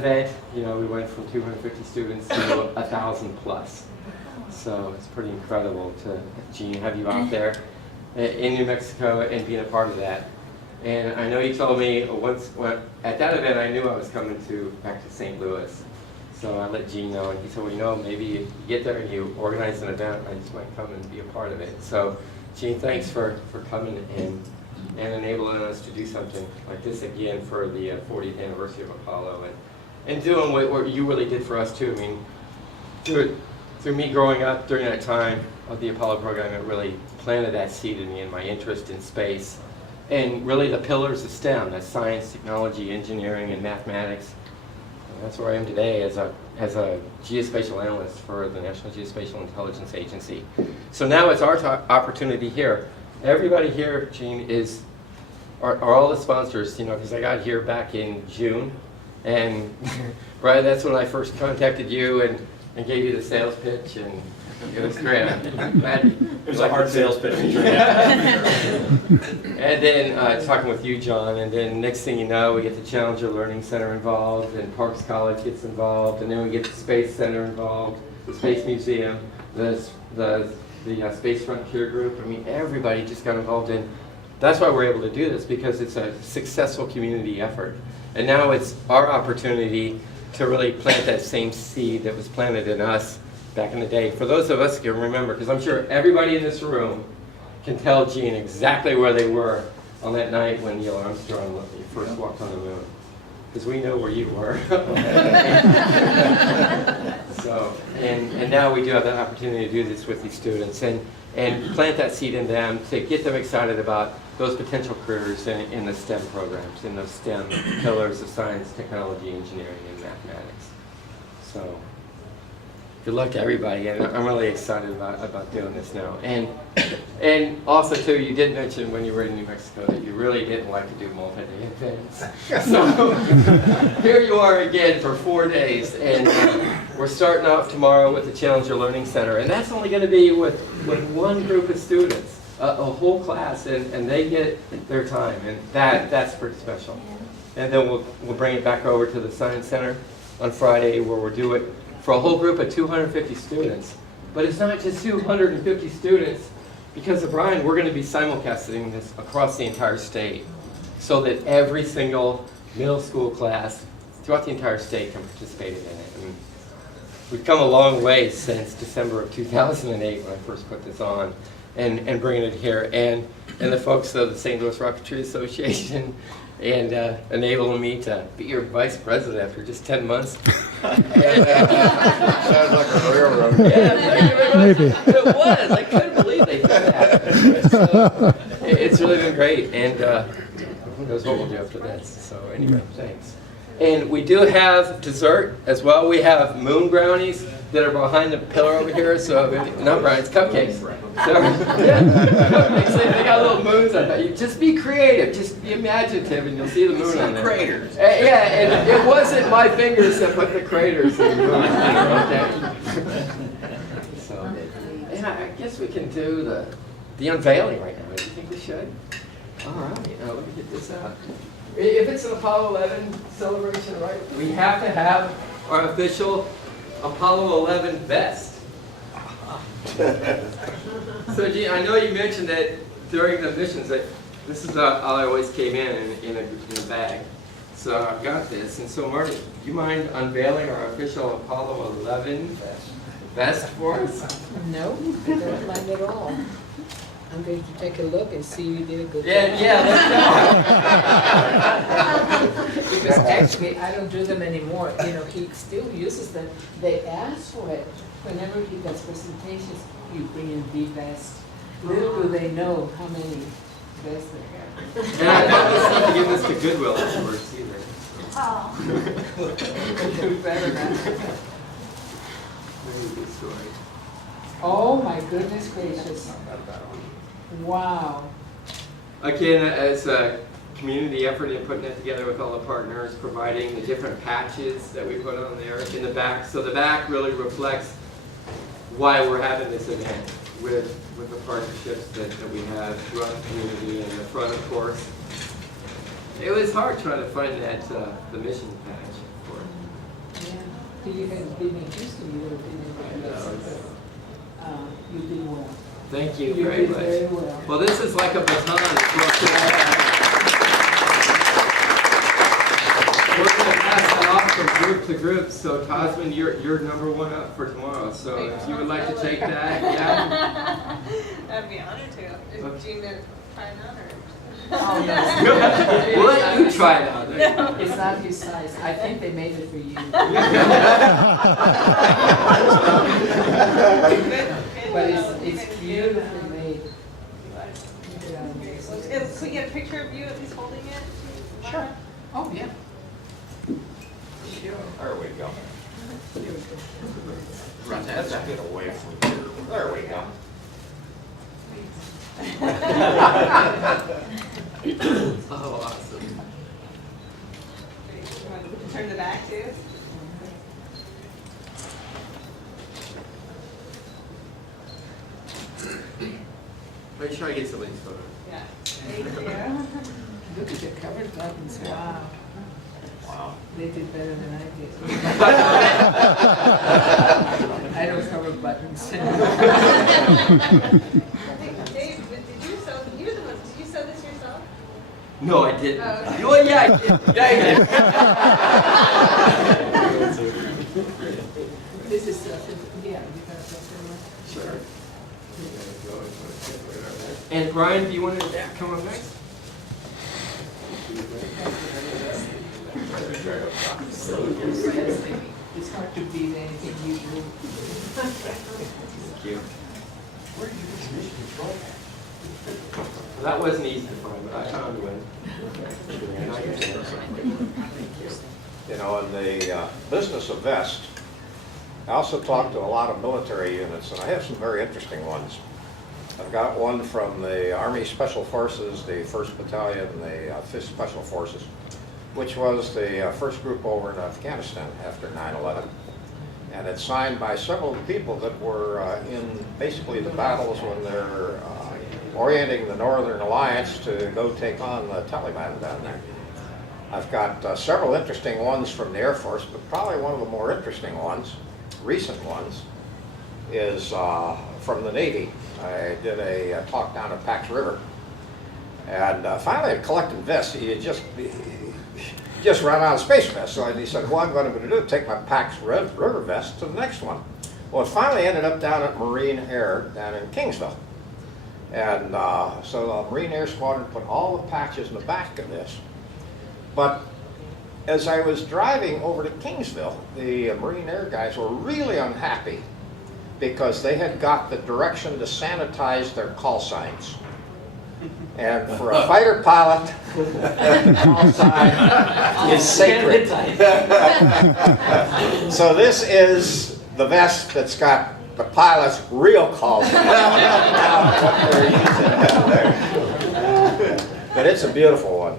that event, we went from 250 students to 1,000 plus. So it's pretty incredible to, Gene, have you out there in New Mexico and being a part of that. And I know you told me at that event I knew I was coming back to St. Louis. So I let Gene know, and he said, well, maybe if you get there and you organize an event, I just might come and be a part of it. So Gene, thanks for coming and enabling us to do something like this again for the 40th anniversary of Apollo, and doing what you really did for us too. I mean, through me growing up during that time of the Apollo program, it really planted that seed in me and my interest in space. And really the pillars of STEM, that's science, technology, engineering, and mathematics. And that's where I am today as a geospatial analyst for the National Geospatial Intelligence Agency. So now it's our opportunity here. Everybody here, Gene, are all the sponsors, because I got here back in June. And Brian, that's when I first contacted you and gave you the sales pitch, and it was great. It was a hard sales pitch. And then talking with you, John, and then next thing you know, we get the Challenger Learning Center involved, and Parks College gets involved, and then we get the Space Center involved, the Space Museum, the Space Frontier Group. I mean, everybody just got involved in. That's why we're able to do this, because it's a successful community effort. And now it's our opportunity to really plant that same seed that was planted in us back in the day. For those of us who can remember, because I'm sure everybody in this room can tell Gene exactly where they were on that night when Neil Armstrong first walked on the moon. Because we know where you were. So, and now we do have the opportunity to do this with these students and plant that seed in them to get them excited about those potential careers in the STEM programs, in those STEM pillars of science, technology, engineering, and mathematics. So good luck to everybody, and I'm really excited about doing this now. And also too, you did mention when you were in New Mexico that you really didn't like to do multi-day events. So here you are again for 4 days, and we're starting off tomorrow with the Challenger Learning Center, and that's only going to be with one group of students, a whole class, and they get their time, and that's pretty special. And then we'll bring it back over to the Science Center on Friday, where we'll do it for a whole group of 250 students. But it's not just 250 students, because of Brian, we're going to be simulcasting this across the entire state, so that every single middle school class throughout the entire state can participate in it. I mean, we've come a long way since December of 2008 when I first put this on, and bringing it here, and the folks of the St. Louis Rocketry Association, and enabling me to be your vice president after just 10 months. Sounds like a railroad. Yeah, Maybe. it was. I couldn't believe they did that. So, it's really been great, and who knows what we'll do after this. So anyway, thanks. And we do have dessert as well. We have moon brownies that are behind the pillar over here. So, not brownies, cupcakes. So, yeah, cupcakes. They got little moons on it. You just be creative, just be imaginative, and you'll see the moon on there. Craters. Yeah, and it wasn't my fingers that put the craters in the moon. Okay. So, and I guess we can do the unveiling right now. Do you think we should? All right. Now let me get this out. If it's an Apollo 11 celebration, right, we have to have our official Apollo 11 vest. So, Gene, I know you mentioned that during the missions that this is how I always came in a bag. So I've got this, and so Marta, do you mind unveiling our official Apollo 11 vest for us? No, I don't mind at all. I'm going to take a look and see you did a good job. Yeah, let's go. Because actually, I don't do them anymore. You know, he still uses them. They ask for it. Whenever he does presentations, you bring in the vest. Little do they know how many vests they have. And I promise not to give this to Goodwill afterwards either. Do better now. Very good story. Oh my goodness gracious. Wow. Again, as a community effort in putting it together with all the partners, providing the different patches that we put on there in the back. So the back really reflects why we're having this event with the partnerships that we have throughout the community, and the front, of course. It was hard trying to find that the mission patch for it. If you had been in Houston, you would have been able to do that. You did well. Thank you You very did very much. well. Well, this is like a baton. We're going to pass that off from group to group. So, Tasman, you're number one up for tomorrow. So, if you would like to take that, yeah. I'd be honored to. Is Gina trying on or? Oh, no. We'll let you try it out. It's not his size. I think they made it for you. But it's beautifully made. Can we get a picture of you at least holding it? Sure. Oh, yeah. There we go. Let's get away from here. There we go. Oh, awesome. Turn the back too. Make sure I get some of these photos. Yeah. Thank you. Look at the cover buttons. Wow. Wow. They did better than I did. I don't cover buttons. Dave, did you sew? You were the one. Did you sew this yourself? No, I didn't. Oh, okay. Oh, yeah, I did. Yeah, I did. This is, yeah, you got that Sure. And Brian, do you want to come up next? It's hard to beat anything you do. Thank you. Well, that wasn't easy to find, but I found one. You know, in the business of vest, I also talked to a lot of military units, and I have some very interesting ones. I've got one from the Army Special Forces, the 1st Battalion, the 5th Special Forces, which was the first group over in Afghanistan after 9/11. And it's signed by several people that were in basically the battles when they're orienting the Northern Alliance to go take on the Taliban down there. I've got several interesting ones from the Air Force, but probably one of the more interesting ones, recent ones, is from the Navy. I did a talk down at Pax River, and finally I collected vests. You just run out of space vests, so he said, well, what I'm going to do is take my Pax River vest to the next one. Well, it finally ended up down at Marine Air down in Kingsville. And so the Marine Air Squadron put all the patches in the back of this. But as I was driving over to Kingsville, the Marine Air guys were really unhappy because they had got the direction to sanitize their call signs. And for a fighter pilot, the call sign is sacred. So this is the vest that's got the pilot's real call sign. What they're using down there. But it's a beautiful one.